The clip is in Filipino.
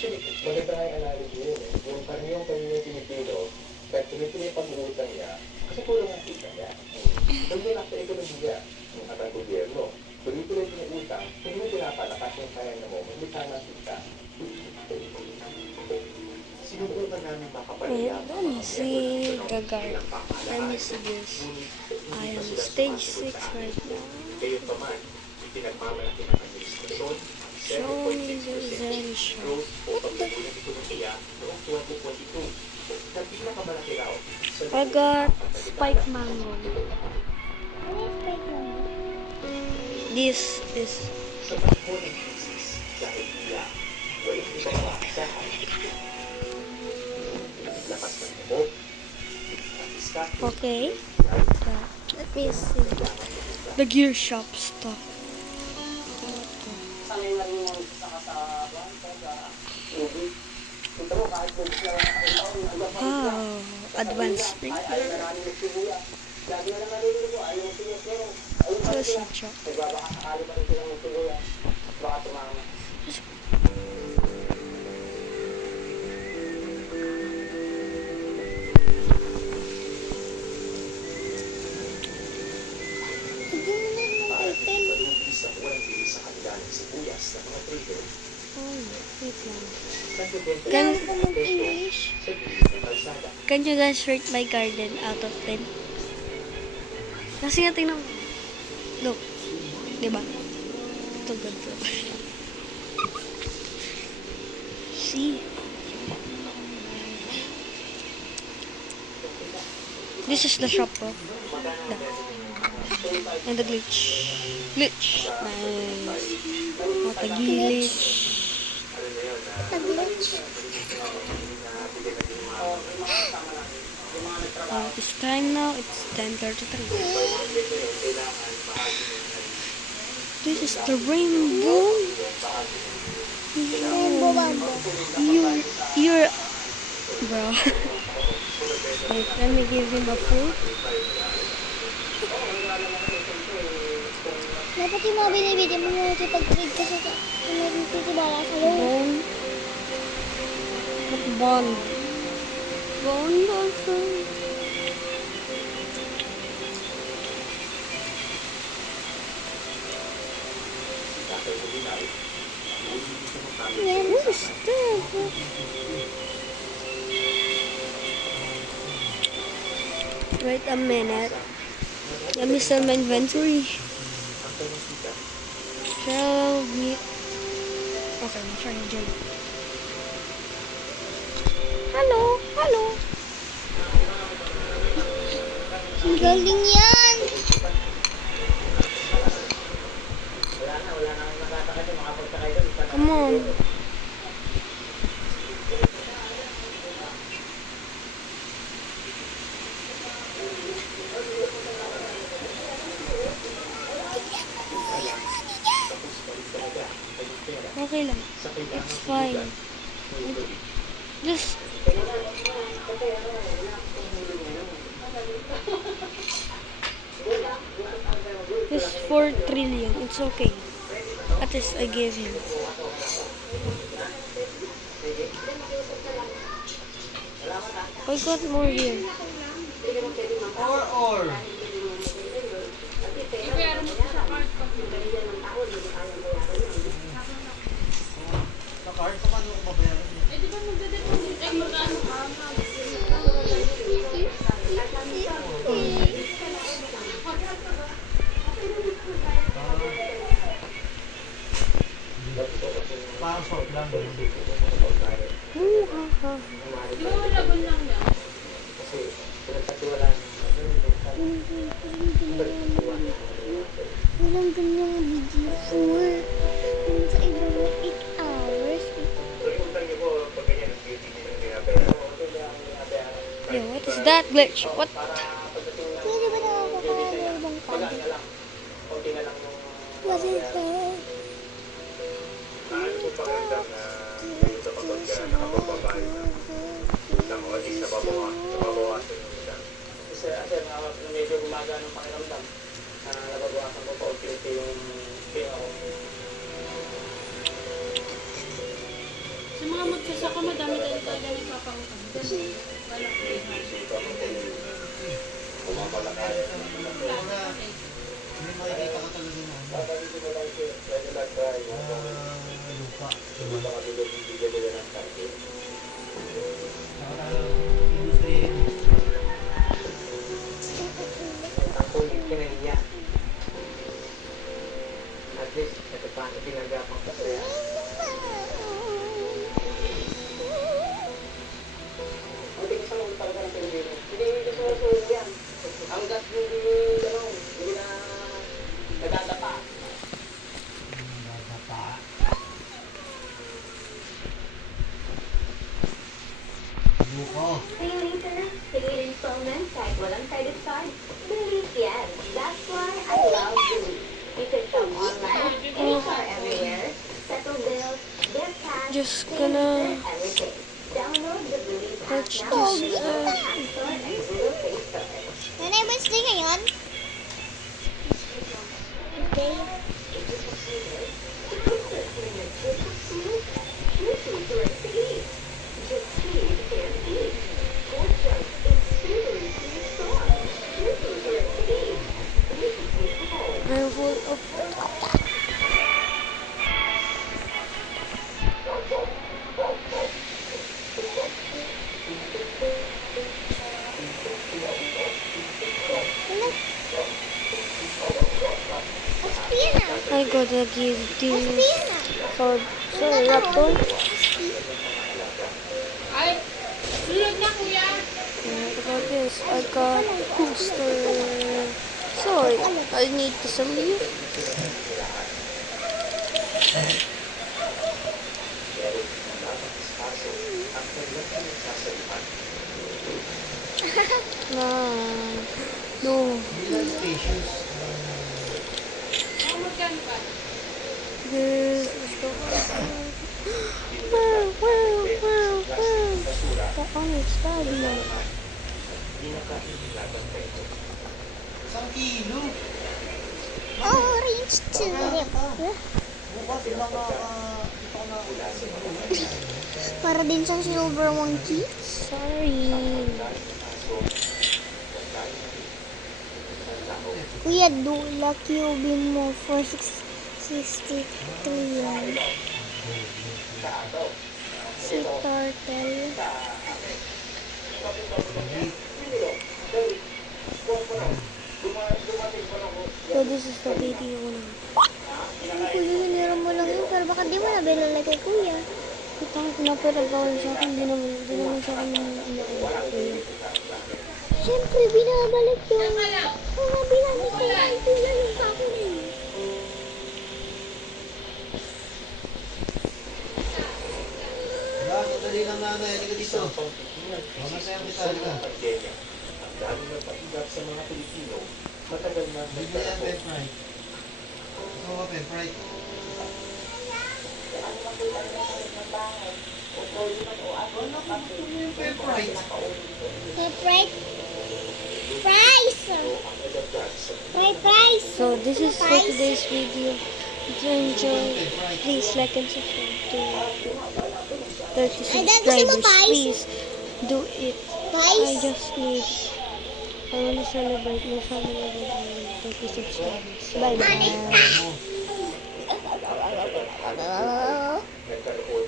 Actually, maganda nga yung analogy yun eh. Yung karamihan Pilipino, kahit tuloy-tuloy yung pag-uutang niya, kasi kulang ang kita niya. Nandun ako sa ekonomiya, yung atang gobyerno. Tuloy-tuloy yung utang, hindi mo pinapalakas yung kaya na mo, hindi tama kita. Sinubukan namin makapalaya. Let me see Gagar. Let me see this. I am stage 6 right now. Kayo pa man, pinagmamalaki ng administrasyon, Show me the Zen shop. growth o pagbubulang ekonomiya noong 2022. Sa pinakamalaki raw, I got spike mango. This is sa panahon ng krisis, dahil niya, walang ibang maasahan. Lakas ng loob, ang diskarte, okay. Let me see the gear shop stuff. Wow, advanced sprinkler. Sausage shop. sa walang bili sa kanila ng sibuyas na mga trader, Oh, wait lang. nagbebenta ng English? sa gilid ng kalsada. Can you guys rate my garden out of 10? Kasi nga tingnan mo. Look. Diba? Ito ganito. See? This is the shop, bro. And the glitch. Glitch. Nice. Matagilitch. It's time now. It's 10:33. This is the rainbow. You're, bro. Wait, let me give him a food. Dapat yung mga binibili mo na ito pag-trade kasi meron dito bala sa loob. Bone. What bond? Bond also. Yan. What is that? Wait a minute. Let me sell my inventory. Shall we? Okay, I'm trying to jump. Hello, hello. Ang galing yan. Come on. Okay lang. It's fine. Just Just 4 trillion. It's okay. At least I gave him. I got more here. Or. Sa card, paano ko babayaran? Eh, di ba magde-deposit? Eh, magkano ka? Pasok lang. Di ba malabon lang yan? Walang ganyang video for sa ibang 8 hours. Yo, what is that glitch? What? Pwede ba nakakakawa ng ibang tag? What is that? Medyo gumagana ng pakiramdam. Nababawasan ko pa unti-unti yung pera ko. Sa mga Sa saka madami talaga nagpapautang. Wala ko Pumamalakaya. Wala. Hindi makikita ka talaga na ano. Babalik mo lang siya. Pwede lang tayo. Lupa. Hindi ba katulad ng bigyan nila ng tanke? Saka industriya yun. Ang kulit ka na niya. At least, ito pa ang pinagapang kasaya. Buti ka sa mga talaga ng Pilipino. Hindi gusto mo sulit yan. Hanggat hindi, hindi na nagdadapa. Dadapa. Luko. Feeling ka na? Feeling phone kahit walang credit card? Believe yan. That's why I love Believe. You can shop online, anytime, everywhere. Settle bills, get cash, Just pay gonna everything. Download the Believe app touch now. this, App Store and Google Play Store. Nanay, Wednesday ngayon? Wednesday. I'm full of Ospina. I gotta give this Ospina. for sorry, Raptor. Ay, sunod na kuya. And what about this? I got booster. Sorry, I need to sell you. No. Ilan stations? Magkano ba? This is the wow, wow, wow, wow. The honest study. Isang kilo. Orange too. Bukas lang ito ko na Para din siyang silver monkey. Sorry. Kuya, lucky ubin mo for 63 yan. Si Turtle. So this is the video na. Kuya, hinira mo lang yun. Pero baka di mo na binalay kay kuya. Itang pinapiragawan sa akin, di naman sa akin kuya. Siyempre, binabalik yun. Oo nga, binabalik ko lang. Kuya, yung sa akin eh. Wala, sandali lang nanay. Halika dito. Mamasayang kita. Halika. Ang dami ng paigat sa mga Pilipino, matagal na Bigla yan, pen fried. Ito ka, pen fried. Yung pen fried. Price. Price. Price. So this is for today's video. If you enjoy, please like and subscribe to 30 subscribers. Please do it. I want to celebrate my family with 30 subscribers. Bye bye.